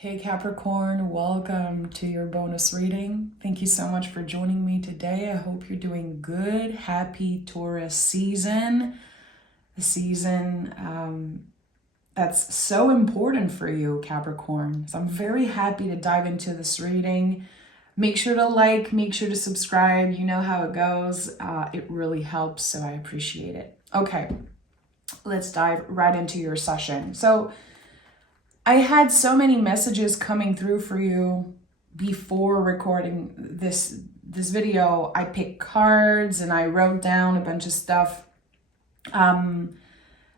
Hey Capricorn, welcome to your bonus reading. Thank you so much for joining me today. I hope you're doing good. Happy Taurus season. The season that's so important for you, Capricorn. So I'm very happy to dive into this reading. Make sure to like, make sure to subscribe. You know how it goes. It really helps, so I appreciate it. Okay, let's dive right into your session. So I had so many messages coming through for you before recording this video. I picked cards and I wrote down a bunch of stuff.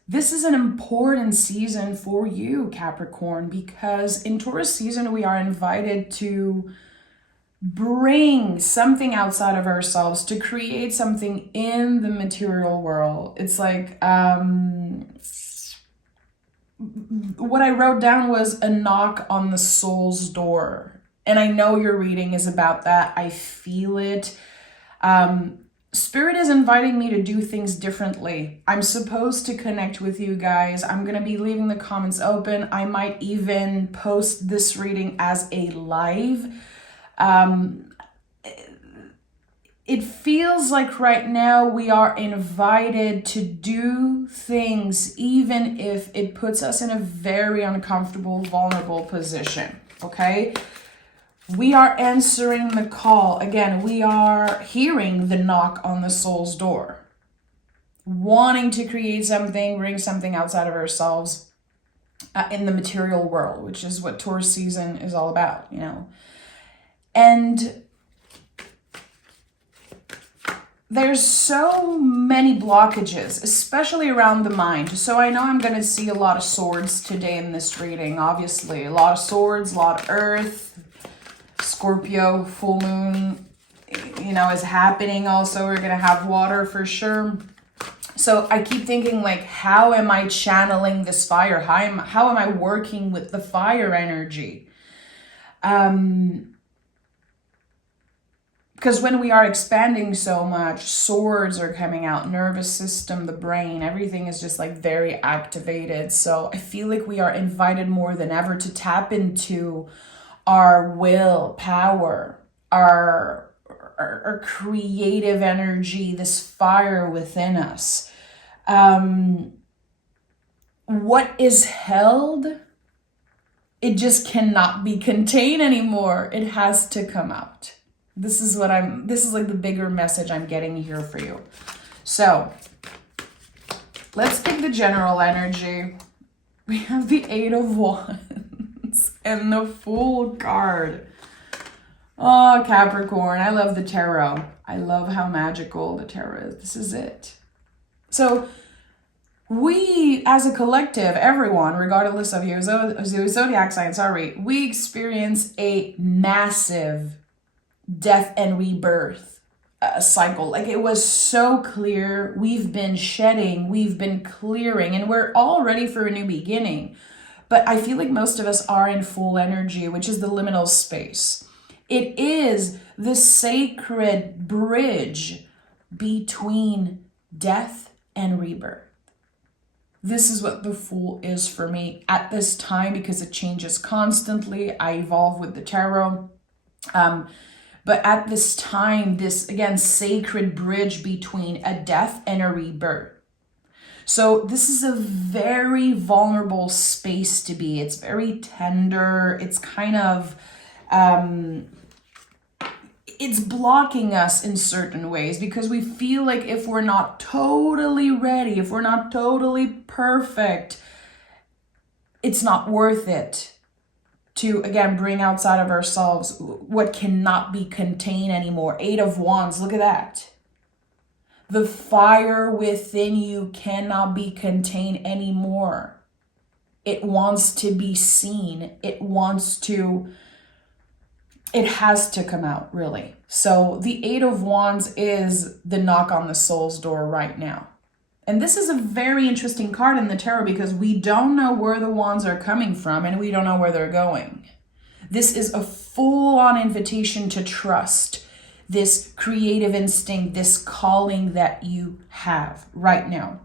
This is an important season for you, Capricorn, because in Taurus season, we are invited to bring something outside of ourselves, to create something in the material world. It's like, what I wrote down was a knock on the soul's door. And I know your reading is about that. I feel it. Spirit is inviting me to do things differently. I'm supposed to connect with you guys. I'm going to be leaving the comments open. I might even post this reading as a live. It feels like right now we are invited to do things even if it puts us in a very uncomfortable, vulnerable position, okay? We are answering the call. Again, we are hearing the knock on the soul's door, wanting to create something, bring something outside of ourselves in the material world, which is what Taurus season is all about, you know? And there's so many blockages, especially around the mind. So I know I'm going to see a lot of swords today in this reading, obviously. A lot of swords, a lot of earth. Scorpio, full moon, you know, is happening also. We're going to have water for sure. So I keep thinking, like, how am I channeling this fire? How am I working with the fire energy? Because when we are expanding so much, swords are coming out, nervous system, the brain, everything is just like very activated. So I feel like we are invited more than ever to tap into our will, power, our creative energy, this fire within us. What is held, it just cannot be contained anymore. It has to come out. This is like the bigger message I'm getting here for you. So let's pick the general energy. We have the Eight of Wands and the Fool card. Oh, Capricorn, I love the tarot. I love how magical the tarot is. This is it. So we, as a collective, everyone, regardless of your zodiac sign, we experience a massive death and rebirth cycle. Like, it was so clear. We've been shedding, we've been clearing, and we're all ready for a new beginning. But I feel like most of us are in full energy, which is the liminal space. It is the sacred bridge between death and rebirth. This is what the Fool is for me at this time, because it changes constantly. I evolve with the tarot. But at this time, this, again, sacred bridge between a death and a rebirth. So this is a very vulnerable space to be. It's very tender. It's kind of, it's blocking us in certain ways, because we feel like if we're not totally ready, if we're not totally perfect, it's not worth it to, again, bring outside of ourselves what cannot be contained anymore. Eight of Wands, look at that. The fire within you cannot be contained anymore. It wants to be seen. It has to come out, really. So the Eight of Wands is the knock on the soul's door right now. And this is a very interesting card in the tarot, because we don't know where the wands are coming from and we don't know where they're going. This is a full-on invitation to trust this creative instinct, this calling that you have right now.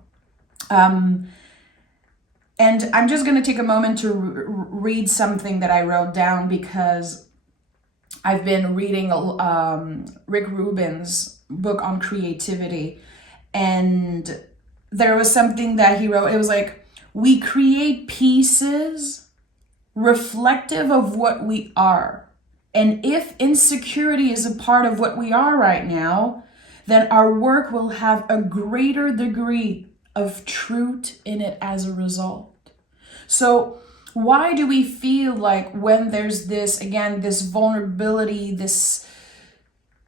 And I'm just going to take a moment to read something that I wrote down, because I've been reading Rick Rubin's book on creativity. And there was something that he wrote. It was like, we create pieces reflective of what we are. And if insecurity is a part of what we are right now, then our work will have a greater degree of truth in it as a result. So why do we feel like when there's this, again, this vulnerability, this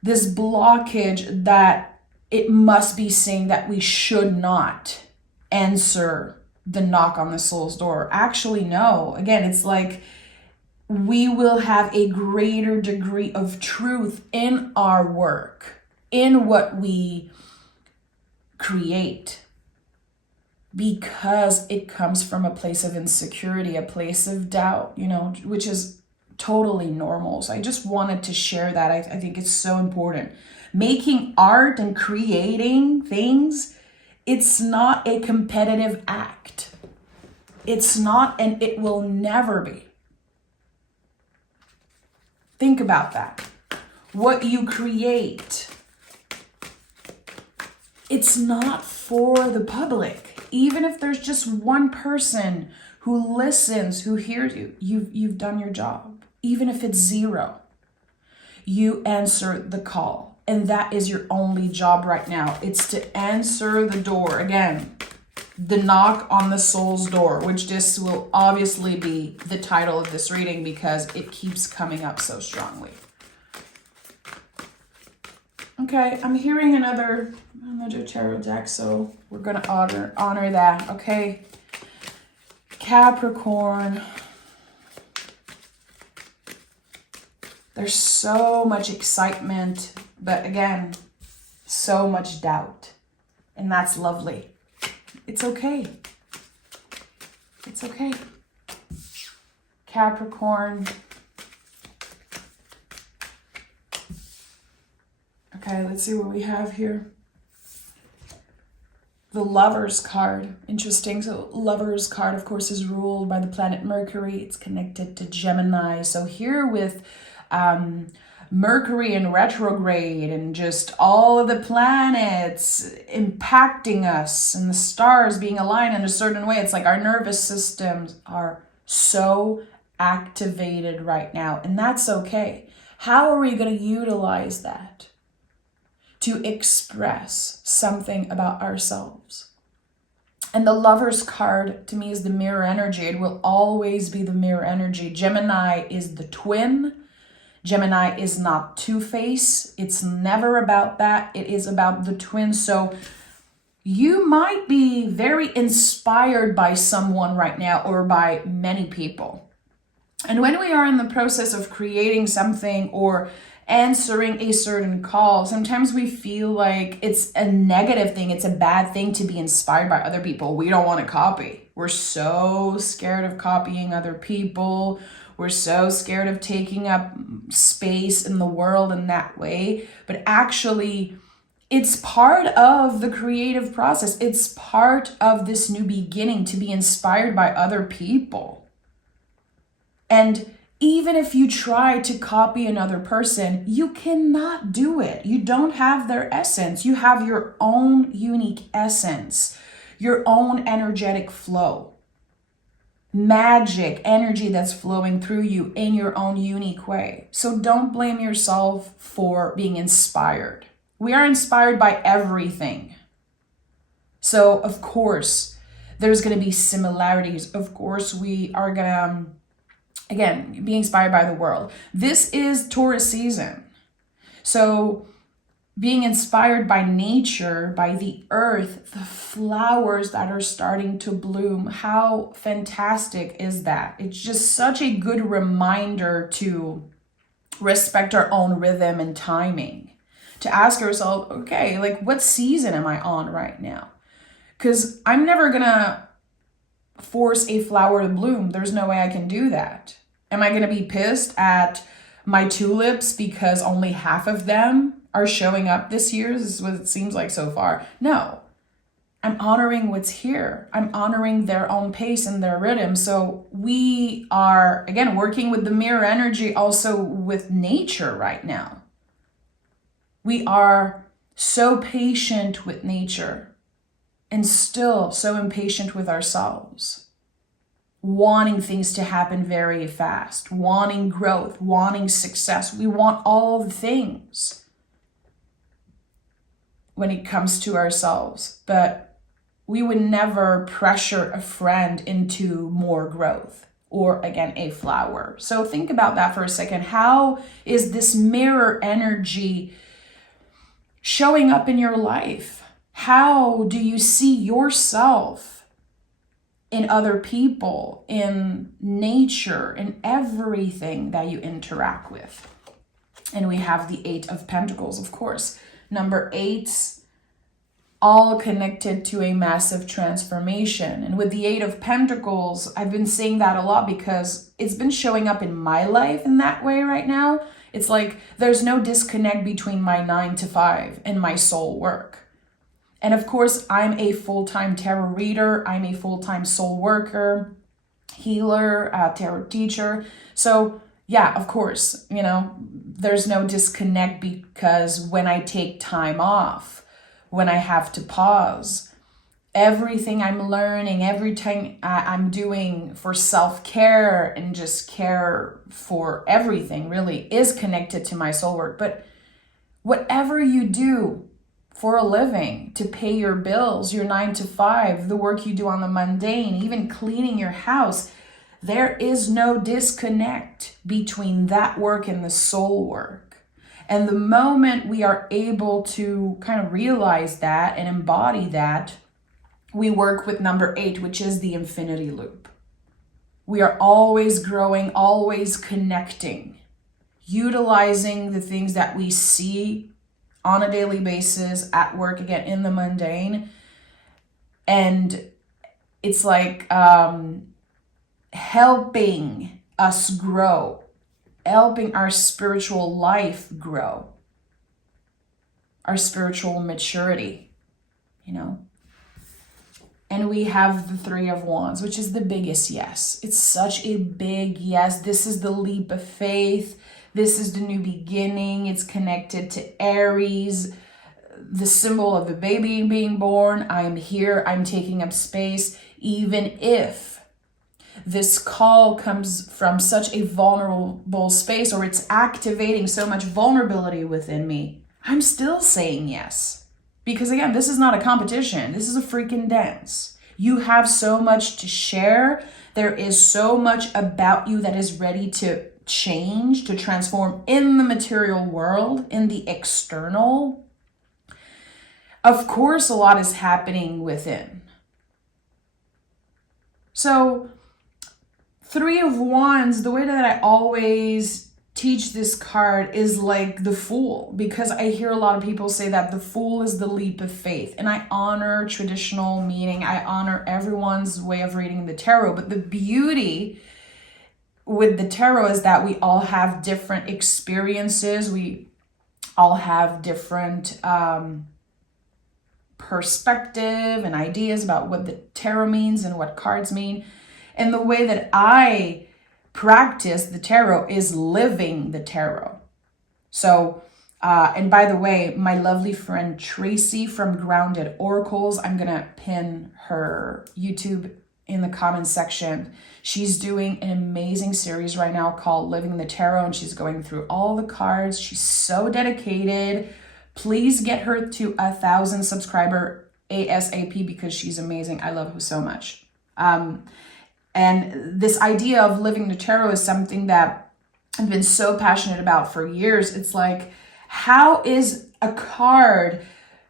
blockage, that it must be saying that we should not answer the knock on the soul's door? Actually, no. Again, it's like we will have a greater degree of truth in our work, in what we create, because it comes from a place of insecurity, a place of doubt, which is totally normal. So I just wanted to share that. I think it's so important. Making art and creating things, it's not a competitive act. It's not, and it will never be. Think about that. What you create, it's not for the public. Even if there's just one person who listens, who hears you, you've done your job. Even if it's zero, you answer the call. And that is your only job right now. It's to answer the door. Again, the knock on the soul's door, which this will obviously be the title of this reading because it keeps coming up so strongly. Okay, I'm hearing another tarot deck, so we're gonna honor that. Okay, Capricorn. There's so much excitement, but again, so much doubt, and that's lovely. It's okay. It's okay. Capricorn. Okay, let's see what we have here. The Lover's card. Interesting. So Lover's card, of course, is ruled by the planet Mercury. It's connected to Gemini. So here with Mercury in retrograde and just all of the planets impacting us and the stars being aligned in a certain way, it's like our nervous systems are so activated right now. And that's okay. How are we going to utilize that to express something about ourselves? And the Lover's card to me is the mirror energy. It will always be the mirror energy. Gemini is the twin. Gemini is not two-faced. It's never about that. It is about the twin. So you might be very inspired by someone right now, or by many people. And when we are in the process of creating something or answering a certain call, sometimes we feel like it's a negative thing. It's a bad thing to be inspired by other people. We don't want to copy. We're so scared of copying other people. We're so scared of taking up space in the world in that way. But actually, it's part of the creative process. It's part of this new beginning to be inspired by other people. And even if you try to copy another person, you cannot do it. You don't have their essence. You have your own unique essence, your own energetic flow, magic energy that's flowing through you in your own unique way. So don't blame yourself for being inspired. We are inspired by everything. So of course, there's going to be similarities. Of course, we are going to again, be inspired by the world. This is Taurus season. So being inspired by nature, by the earth, the flowers that are starting to bloom. How fantastic is that? It's just such a good reminder to respect our own rhythm and timing. To ask ourselves, okay, like what season am I on right now? Because I'm never going to force a flower to bloom. There's no way I can do that. Am I going to be pissed at my tulips because only half of them are showing up this year? This is what it seems like so far. No. I'm honoring what's here. I'm honoring their own pace and their rhythm. So we are, again, working with the mirror energy, also with nature right now. We are so patient with nature and still so impatient with ourselves, wanting things to happen very fast, wanting growth, wanting success. We want all the things when it comes to ourselves, but we would never pressure a friend into more growth or, again, a flower. So think about that for a second. How is this mirror energy showing up in your life? How do you see yourself in other people, in nature, in everything that you interact with? And we have the Eight of Pentacles, of course. Number 8, all connected to a massive transformation. And with the Eight of Pentacles, I've been saying that a lot because it's been showing up in my life in that way right now. It's like there's no disconnect between my 9 to 5 and my soul work. And of course, I'm a full-time tarot reader. I'm a full-time soul worker, healer, tarot teacher. So yeah, of course, there's no disconnect, because when I take time off, when I have to pause, everything I'm learning, everything I'm doing for self-care and just care for everything really is connected to my soul work. But whatever you do for a living, to pay your bills, your 9 to 5, the work you do on the mundane, even cleaning your house, there is no disconnect between that work and the soul work. And the moment we are able to kind of realize that and embody that, we work with number 8, which is the infinity loop. We are always growing, always connecting, utilizing the things that we see on a daily basis at work, again, in the mundane. And it's like helping us grow, helping our spiritual life grow, our spiritual maturity, And we have the Three of Wands, which is the biggest yes. It's such a big yes. This is the leap of faith. This is the new beginning. It's connected to Aries, the symbol of the baby being born. I'm here. I'm taking up space. Even if this call comes from such a vulnerable space, or it's activating so much vulnerability within me, I'm still saying yes. Because again, this is not a competition. This is a freaking dance. You have so much to share. There is so much about you that is ready to change, to transform in the material world, in the external. Of course, a lot is happening within. So, Three of Wands, the way that I always teach this card is like the Fool, because I hear a lot of people say that the Fool is the leap of faith. And I honor traditional meaning. I honor everyone's way of reading the tarot. But the beauty with the tarot is that we all have different experiences. We all have different perspective and ideas about what the tarot means and what cards mean. And the way that I practice the tarot is living the tarot. So, and by the way, my lovely friend Tracy from Grounded Oracles, I'm going to pin her YouTube in the comments section. She's doing an amazing series right now called Living the Tarot, and she's going through all the cards. She's so dedicated. Please get her to 1,000 subscriber ASAP, because she's amazing. I love her so much. And this idea of living the tarot is something that I've been so passionate about for years. It's like, how is a card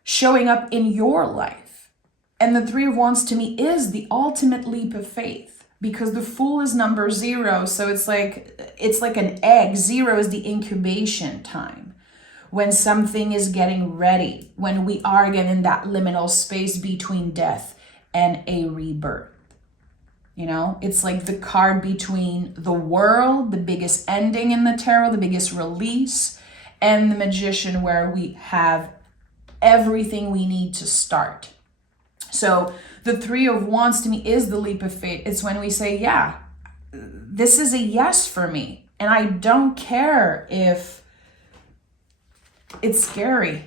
showing up in your life? And the Three of Wands to me is the ultimate leap of faith, because the Fool is number 0. So it's like an egg. 0 is the incubation time, when something is getting ready, when we are again in that liminal space between death and a rebirth. It's like the card between the World, the biggest ending in the tarot, the biggest release, and the Magician, where we have everything we need to start. So the Three of Wands to me is the leap of faith. It's when we say, yeah, this is a yes for me. And I don't care if it's scary.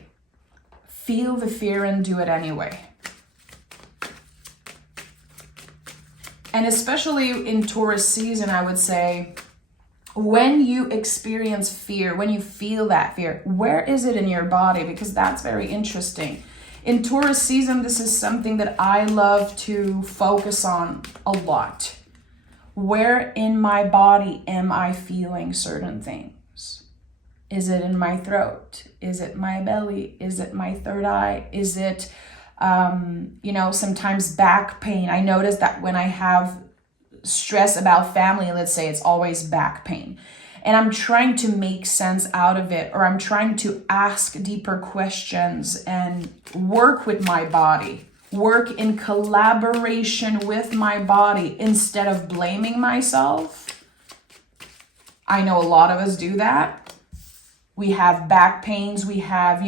Feel the fear and do it anyway. And especially in Taurus season, I would say, when you experience fear, when you feel that fear, where is it in your body? Because that's very interesting. In Taurus season, this is something that I love to focus on a lot. Where in my body am I feeling certain things? Is it in my throat? Is it my belly? Is it my third eye? Is it, sometimes back pain? I notice that when I have stress about family, let's say, it's always back pain. And I'm trying to make sense out of it, or I'm trying to ask deeper questions and work with my body, work in collaboration with my body instead of blaming myself. I know a lot of us do that. We have back pains, we have,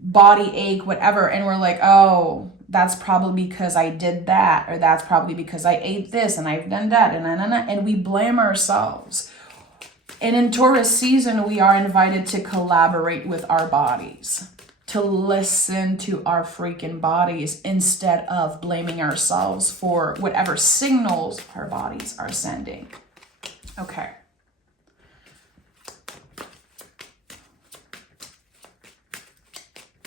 body ache, whatever, and we're like, oh, that's probably because I did that, or that's probably because I ate this and I've done that, and we blame ourselves. And in Taurus season, we are invited to collaborate with our bodies, to listen to our freaking bodies instead of blaming ourselves for whatever signals our bodies are sending. Okay.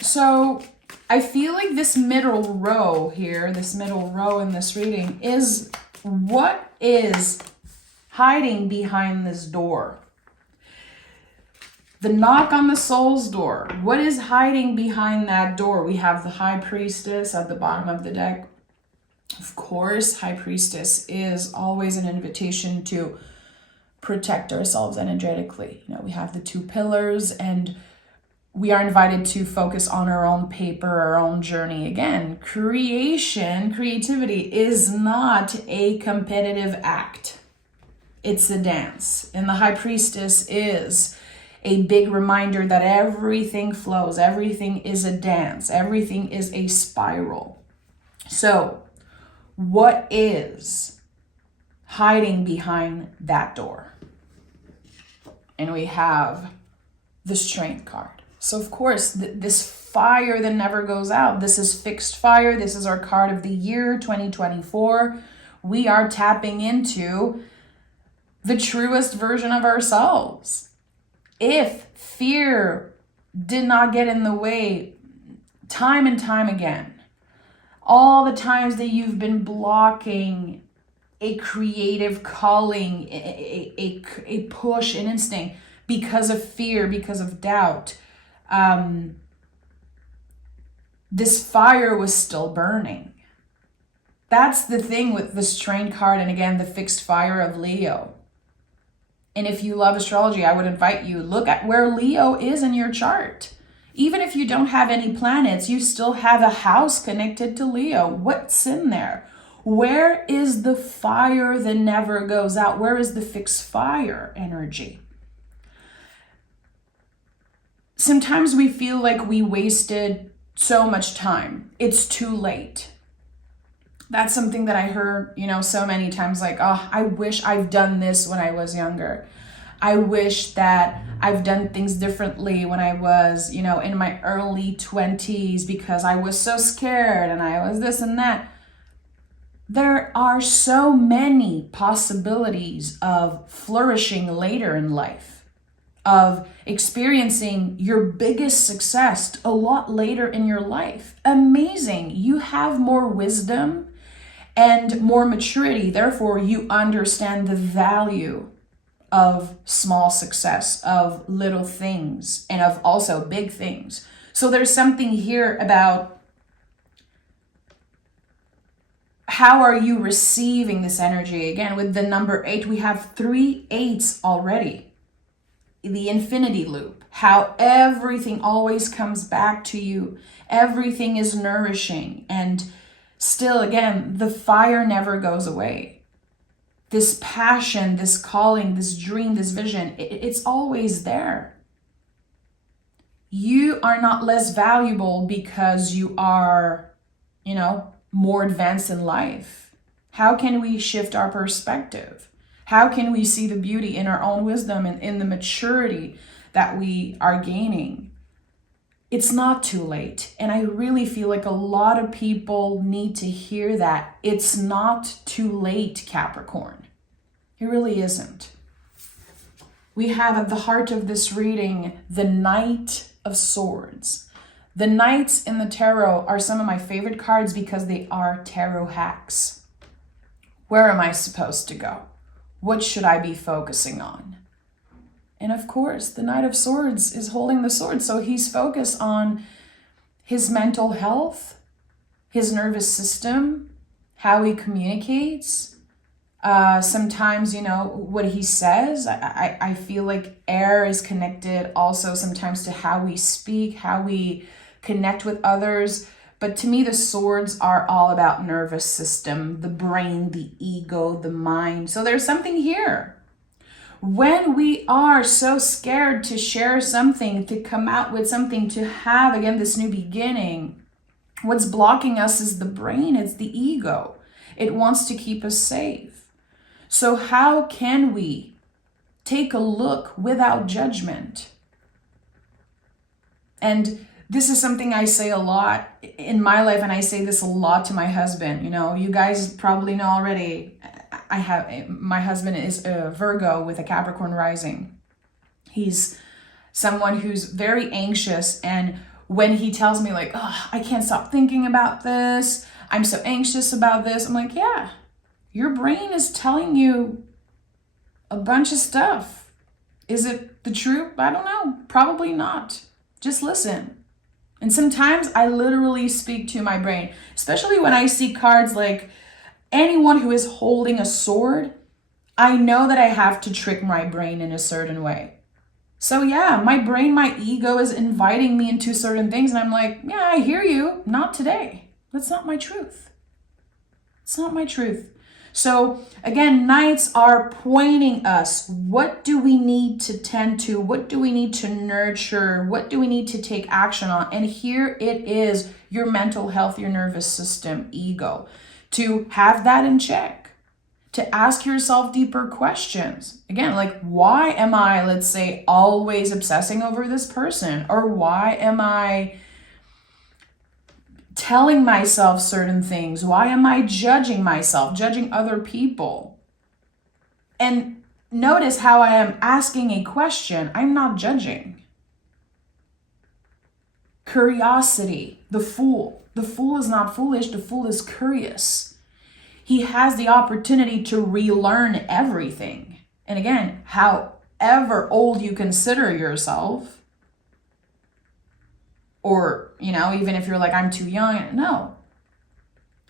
So I feel like this middle row here, this middle row in this reading is what is hiding behind this door. The knock on the soul's door. What is hiding behind that door? We have the High Priestess at the bottom of the deck. Of course, High Priestess is always an invitation to protect ourselves energetically. We have the two pillars, and we are invited to focus on our own paper, our own journey. Again, creativity is not a competitive act. It's a dance. And the High Priestess is a big reminder that everything flows. Everything is a dance. Everything is a spiral. So, what is hiding behind that door? And we have the Strength card. So of course, this fire that never goes out, this is fixed fire. This is our card of the year, 2024. We are tapping into the truest version of ourselves. If fear did not get in the way time and time again, all the times that you've been blocking a creative calling, a push, an instinct, because of fear, because of doubt, this fire was still burning. That's the thing with the Strength card, and again, the fixed fire of Leo. And if you love astrology, I would invite you, look at where Leo is in your chart. Even if you don't have any planets, you still have a house connected to Leo. What's in there? Where is the fire that never goes out? Where is the fixed fire energy? Sometimes we feel like we wasted so much time. It's too late. That's something that I heard, so many times, like, oh, I wish I've done this when I was younger. I wish that I've done things differently when I was, in my early 20s because I was so scared and I was this and that. There are so many possibilities of flourishing later in life, of experiencing your biggest success a lot later in your life. Amazing. You have more wisdom and more maturity. Therefore, you understand the value of small success, of little things, and of also big things. So there's something here about how are you receiving this energy? Again, with the number 8, we have 3 8s already. The infinity loop, how everything always comes back to you. Everything is nourishing, and still, again, the fire never goes away. This passion, this calling, this dream, this vision, it's always there. You are not less valuable because you are more advanced in life? How can we shift our perspective? How can we see the beauty in our own wisdom and in the maturity that we are gaining? It's not too late. And I really feel like a lot of people need to hear that. It's not too late, Capricorn. It really isn't. We have at the heart of this reading the Knight of Swords. The Knights in the tarot are some of my favorite cards because they are tarot hacks. Where am I supposed to go? What should I be focusing on? And of course, the Knight of Swords is holding the sword. So he's focused on his mental health, his nervous system, how he communicates. Sometimes, what he says, I feel like air is connected also sometimes to how we speak, how we connect with others. But to me, the swords are all about nervous system, the brain, the ego, the mind. So there's something here. When we are so scared to share something, to come out with something, to have, again, this new beginning, what's blocking us is the brain, it's the ego. It wants to keep us safe. So how can we take a look without judgment? And this is something I say a lot in my life, and I say this a lot to my husband. You guys probably know already, my husband is a Virgo with a Capricorn rising. He's someone who's very anxious, and when he tells me like, oh, I can't stop thinking about this, I'm so anxious about this, I'm like, yeah, your brain is telling you a bunch of stuff. Is it the truth? I don't know. Probably not. Just listen. And sometimes I literally speak to my brain, especially when I see cards like anyone who is holding a sword. I know that I have to trick my brain in a certain way. So yeah, my brain, my ego is inviting me into certain things. And I'm like, yeah, I hear you. Not today. That's not my truth. It's not my truth. So again, Knights are pointing us. What do we need to tend to? What do we need to nurture? What do we need to take action on? And here it is, your mental health, your nervous system, ego. To have that in check. To ask yourself deeper questions. Again, like, why am I, let's say, always obsessing over this person? Or why am I telling myself certain things? Why am I judging myself, judging other people? And notice how I am asking a question. I'm not judging. Curiosity, the fool. The fool is not foolish. The fool is curious. He has the opportunity to relearn everything. And again, however old you consider yourself, or, even if you're like, I'm too young, no.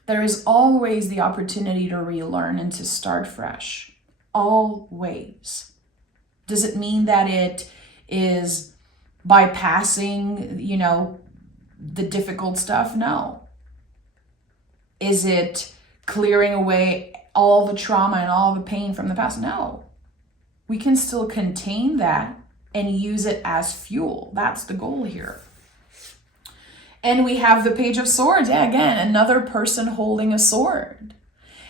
There is always the opportunity to relearn and to start fresh. Always. Does it mean that it is bypassing, the difficult stuff? No. Is it clearing away all the trauma and all the pain from the past? No. We can still contain that and use it as fuel. That's the goal here. And we have the Page of Swords. Yeah, again, another person holding a sword.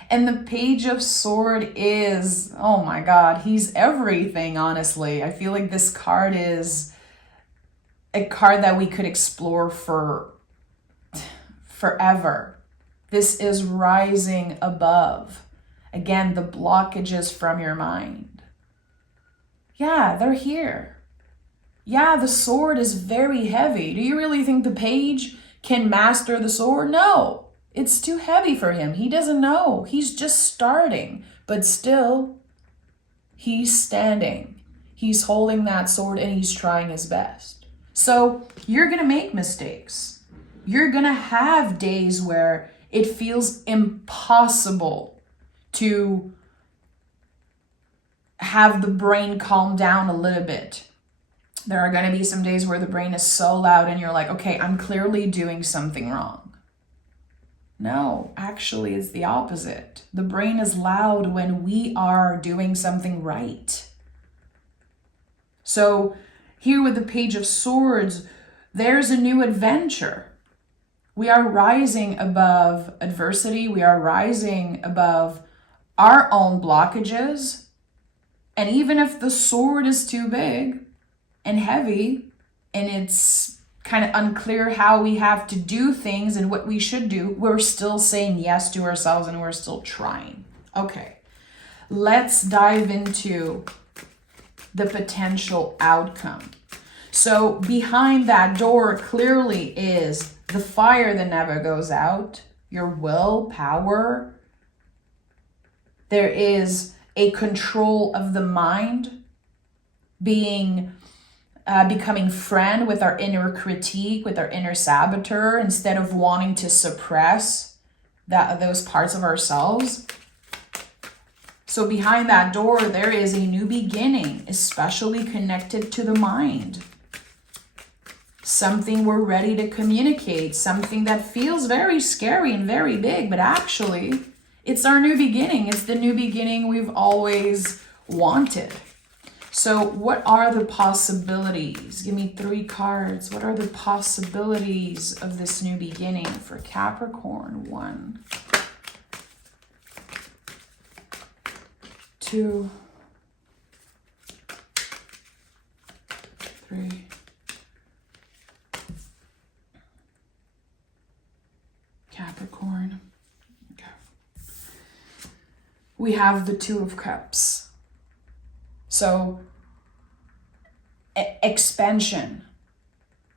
And the Page of Sword is, oh my God, he's everything, honestly. I feel like this card is a card that we could explore for forever. This is rising above. Again, the blockages from your mind. Yeah, they're here. Yeah, the sword is very heavy. Do you really think the page can master the sword? No, it's too heavy for him. He doesn't know. He's just starting. But still, he's standing. He's holding that sword and he's trying his best. So you're going to make mistakes. You're going to have days where it feels impossible to have the brain calm down a little bit. There are going to be some days where the brain is so loud and you're like, okay, I'm clearly doing something wrong. No, actually it's the opposite. The brain is loud when we are doing something right. So here with the Page of Swords, there's a new adventure. We are rising above adversity. We are rising above our own blockages. And even if the sword is too big and heavy and it's kind of unclear how we have to do things and what we should do, we're still saying yes to ourselves and we're still trying. Okay, let's dive into the potential outcome. So behind that door clearly is the fire that never goes out, your will, power. There is a control of the mind, becoming friend with our inner critique, with our inner saboteur, instead of wanting to suppress those parts of ourselves. So behind that door, there is a new beginning, especially connected to the mind. Something we're ready to communicate, something that feels very scary and very big, but actually it's our new beginning. It's the new beginning we've always wanted. So what are the possibilities? Give me 3 cards. What are the possibilities of this new beginning for Capricorn? 1, 2, 3. Capricorn. Okay. We have the 2 of Cups. So expansion,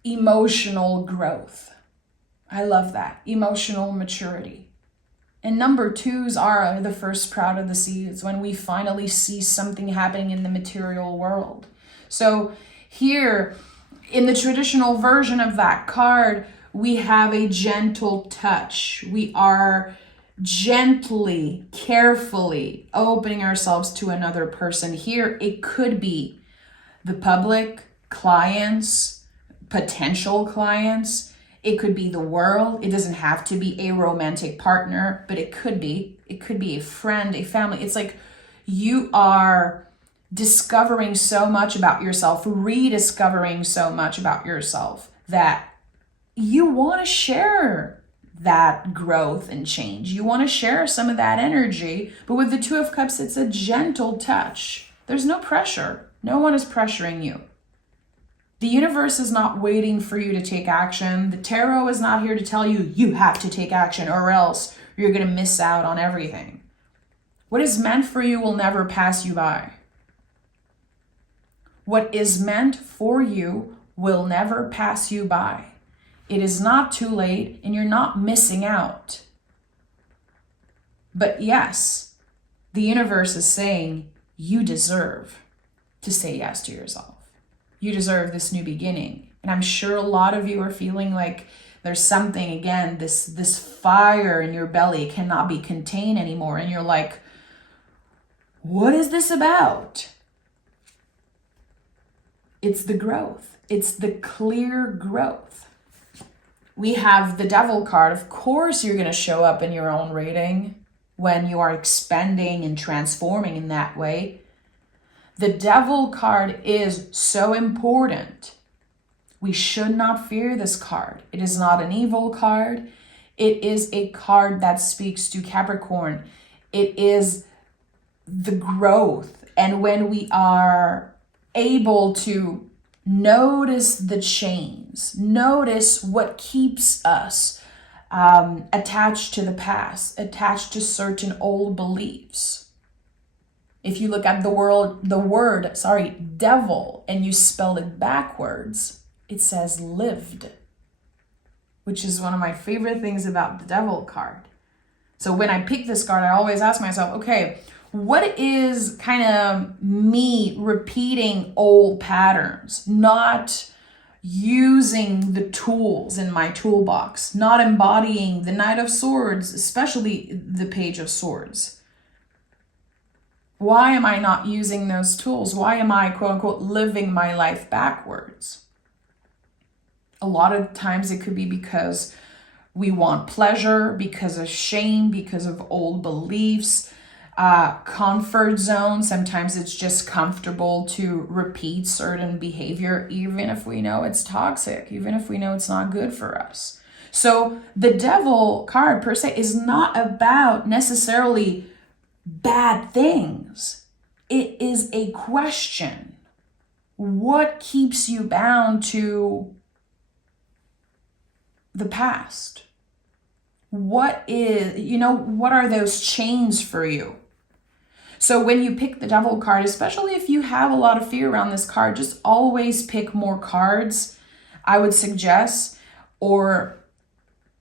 emotional growth. I love that. Emotional maturity. And number 2s are the first sprout of the seeds, when we finally see something happening in the material world. So here, in the traditional version of that card, we have a gentle touch. We are gently, carefully opening ourselves to another person. Here, it could be the public, clients, potential clients. It could be the world. It doesn't have to be a romantic partner, but it could be. It could be a friend, a family. It's like you are discovering so much about yourself, rediscovering so much about yourself that you want to share that growth and change. You want to share some of that energy, but with the 2 of Cups, it's a gentle touch. There's no pressure. No one is pressuring you. The universe is not waiting for you to take action. The tarot is not here to tell you, you have to take action or else you're going to miss out on everything. What is meant for you will never pass you by. What is meant for you will never pass you by. It is not too late and you're not missing out. But yes, the universe is saying you deserve to say yes to yourself. You deserve this new beginning. And I'm sure a lot of you are feeling like there's something, again, this fire in your belly cannot be contained anymore. And you're like, what is this about? It's the growth. It's the clear growth. We have the Devil card. Of course, you're going to show up in your own reading when you are expanding and transforming in that way. The Devil card is so important. We should not fear this card. It is not an evil card. It is a card that speaks to Capricorn. It is the growth. And when we are able to notice the chains, notice what keeps us attached to the past, attached to certain old beliefs. If you look at the word, devil, and you spell it backwards, it says lived, which is one of my favorite things about the Devil card. So when I pick this card, I always ask myself, okay, what is kind of me repeating old patterns, not using the tools in my toolbox, not embodying the Knight of Swords, especially the Page of Swords? Why am I not using those tools? Why am I, quote unquote, living my life backwards? A lot of times it could be because we want pleasure, because of shame, because of old beliefs, comfort zone. Sometimes it's just comfortable to repeat certain behavior, even if we know it's toxic, even if we know it's not good for us. So the devil card per se is not about necessarily bad things. It is a question. What keeps you bound to the past? What are those chains for you? So when you pick the devil card, especially if you have a lot of fear around this card, just always pick more cards, I would suggest, or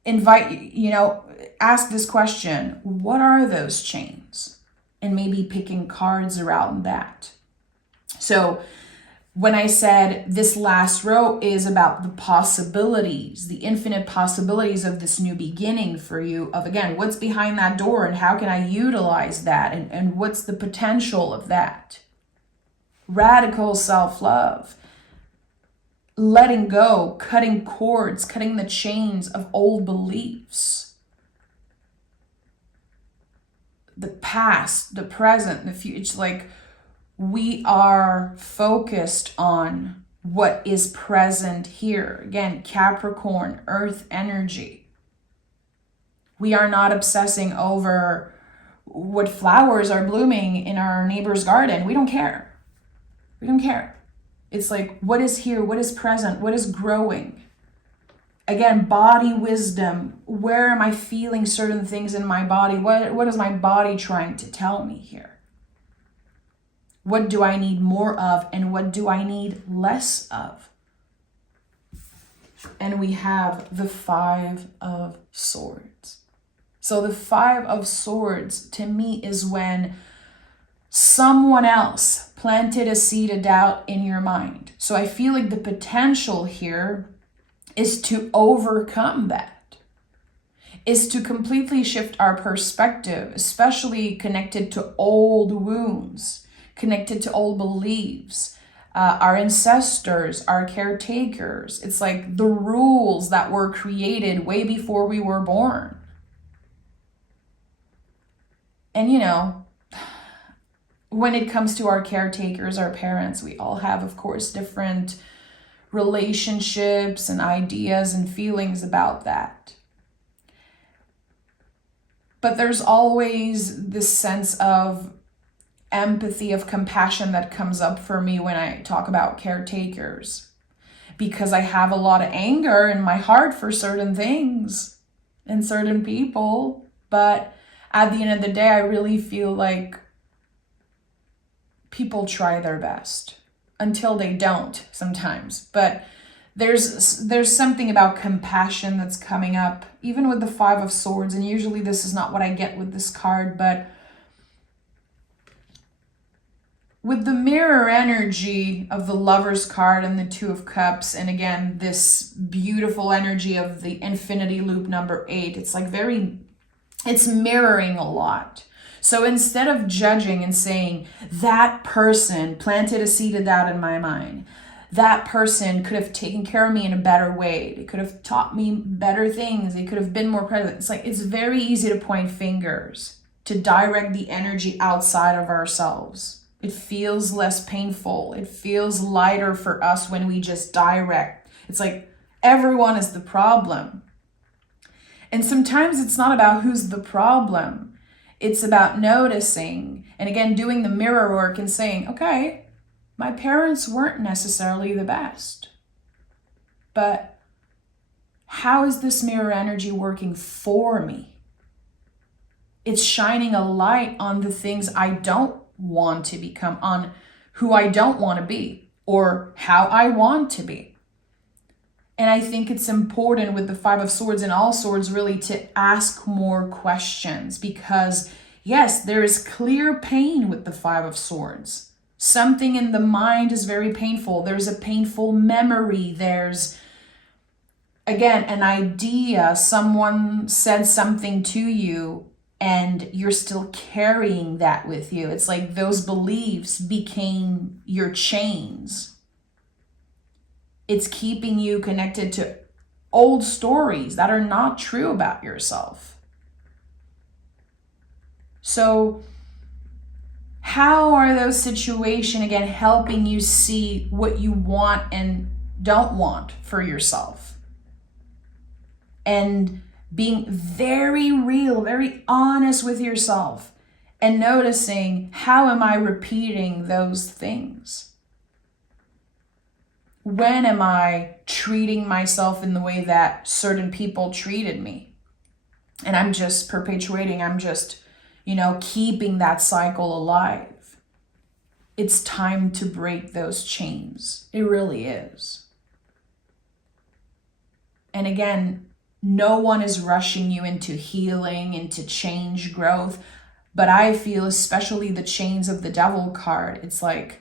ask this question, what are those chains? And maybe picking cards around that. So when I said this last row is about the possibilities, the infinite possibilities of this new beginning for you, of again, what's behind that door and how can I utilize that, and what's the potential of that? Radical self-love. Letting go, cutting cords, cutting the chains of old beliefs. The past, the present, the future. It's like we are focused on what is present here. Again, Capricorn, earth energy. We are not obsessing over what flowers are blooming in our neighbor's garden. We don't care. We don't care. It's like, what is here? What is present? What is growing? Again, body wisdom. Where am I feeling certain things in my body? What is my body trying to tell me here? What do I need more of and what do I need less of? And we have the Five of Swords. So the Five of Swords to me is when someone else planted a seed of doubt in your mind. So I feel like the potential here is to overcome that, is to completely shift our perspective, especially connected to old wounds, connected to old beliefs, our ancestors, our caretakers. It's like the rules that were created way before we were born. And when it comes to our caretakers, our parents, we all have, of course, different relationships and ideas and feelings about that. But there's always this sense of empathy, of compassion that comes up for me when I talk about caretakers, because I have a lot of anger in my heart for certain things and certain people. But at the end of the day, I really feel like people try their best until they don't sometimes. But there's something about compassion that's coming up, even with the Five of Swords. And usually this is not what I get with this card, but with the mirror energy of the Lover's card and the Two of Cups, and again, this beautiful energy of the infinity loop number 8, it's like it's mirroring a lot. So instead of judging and saying, that person planted a seed of doubt in my mind, that person could have taken care of me in a better way, they could have taught me better things, they could have been more present. It's like, it's very easy to point fingers, to direct the energy outside of ourselves. It feels less painful. It feels lighter for us when we just direct. It's like everyone is the problem. And sometimes it's not about who's the problem. It's about noticing, and again, doing the mirror work and saying, okay, my parents weren't necessarily the best, but how is this mirror energy working for me? It's shining a light on the things I don't want to become, on who I don't want to be, or how I want to be. And I think it's important with the Five of Swords and all swords really to ask more questions, because yes, there is clear pain with the Five of Swords. Something in the mind is very painful. There's a painful memory. There's, again, an idea. Someone said something to you and you're still carrying that with you. It's like those beliefs became your chains. It's keeping you connected to old stories that are not true about yourself. So how are those situations, again, helping you see what you want and don't want for yourself? and being very real, very honest with yourself, and noticing, how am I repeating those things? When am I treating myself in the way that certain people treated me? And I'm just perpetuating, I'm just, keeping that cycle alive. It's time to break those chains. It really is. And again, no one is rushing you into healing, into change, growth. But I feel, especially the chains of the devil card, it's like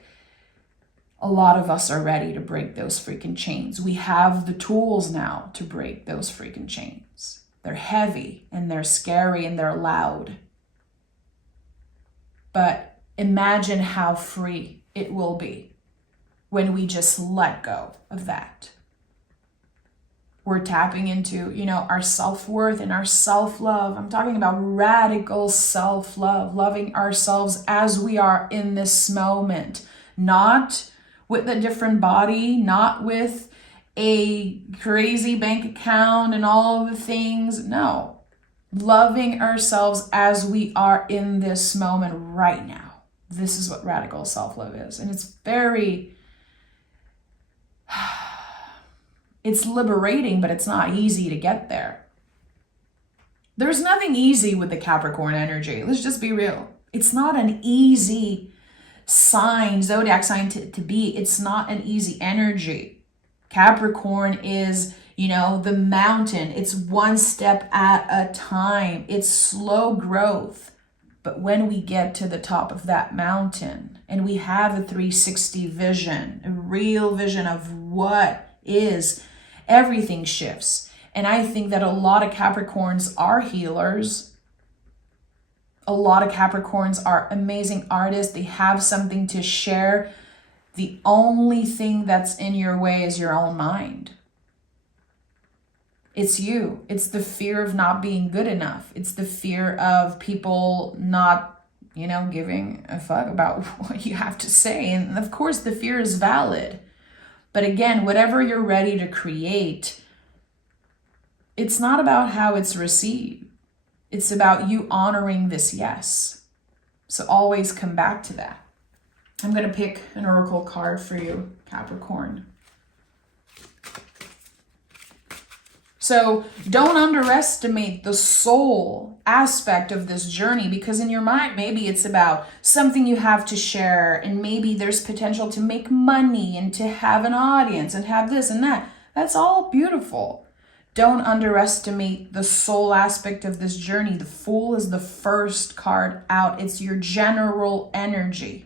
a lot of us are ready to break those freaking chains. We have the tools now to break those freaking chains. They're heavy and they're scary and they're loud. But imagine how free it will be when we just let go of that. We're tapping into, our self-worth and our self-love. I'm talking about radical self-love, loving ourselves as we are in this moment, not with a different body, not with a crazy bank account and all the things. No, loving ourselves as we are in this moment right now. This is what radical self-love is. And it's very... It's liberating, but it's not easy to get there. There's nothing easy with the Capricorn energy. Let's just be real. It's not an easy zodiac sign to be. It's not an easy energy. Capricorn is, the mountain. It's one step at a time. It's slow growth. But when we get to the top of that mountain and we have a 360 vision, a real vision of what is, everything shifts. And I think that a lot of Capricorns are healers. A lot of Capricorns are amazing artists. They have something to share. The only thing that's in your way is your own mind. It's you. It's the fear of not being good enough. It's the fear of people not, giving a fuck about what you have to say. And of course, the fear is valid. But again, whatever you're ready to create, it's not about how it's received. It's about you honoring this yes. So always come back to that. I'm going to pick an oracle card for you, Capricorn. So don't underestimate the soul aspect of this journey, because in your mind, maybe it's about something you have to share, and maybe there's potential to make money and to have an audience and have this and that. That's all beautiful. Don't underestimate the soul aspect of this journey. The Fool is the first card out. It's your general energy.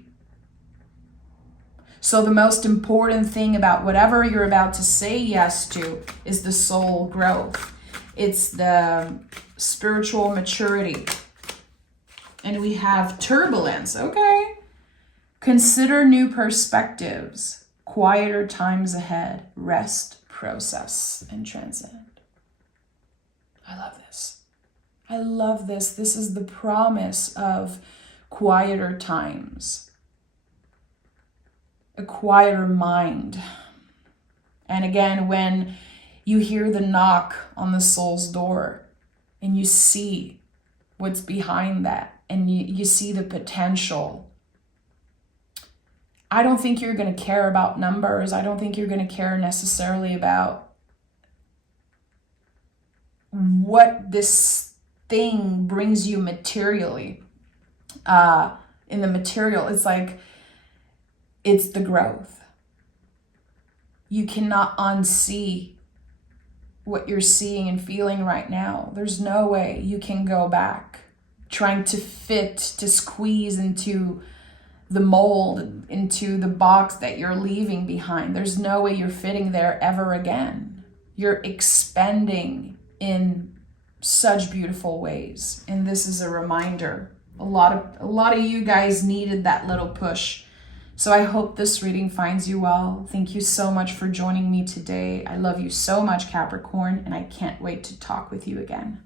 So the most important thing about whatever you're about to say yes to is the soul growth. It's the spiritual maturity. And we have turbulence, okay? Consider new perspectives, quieter times ahead, rest, process, and transcend. I love this. I love this. This is the promise of quieter times. A quieter mind. And again, when you hear the knock on the soul's door and you see what's behind that and you see the potential, I don't think you're going to care about numbers. I don't think you're going to care necessarily about what this thing brings you materially. In the material, it's like, it's the growth. You cannot unsee what you're seeing and feeling right now. There's no way you can go back trying to fit, to squeeze into the mold, into the box that you're leaving behind. There's no way you're fitting there ever again. You're expanding in such beautiful ways. And this is a reminder. A lot of you guys needed that little push. So I hope this reading finds you well. Thank you so much for joining me today. I love you so much, Capricorn, and I can't wait to talk with you again.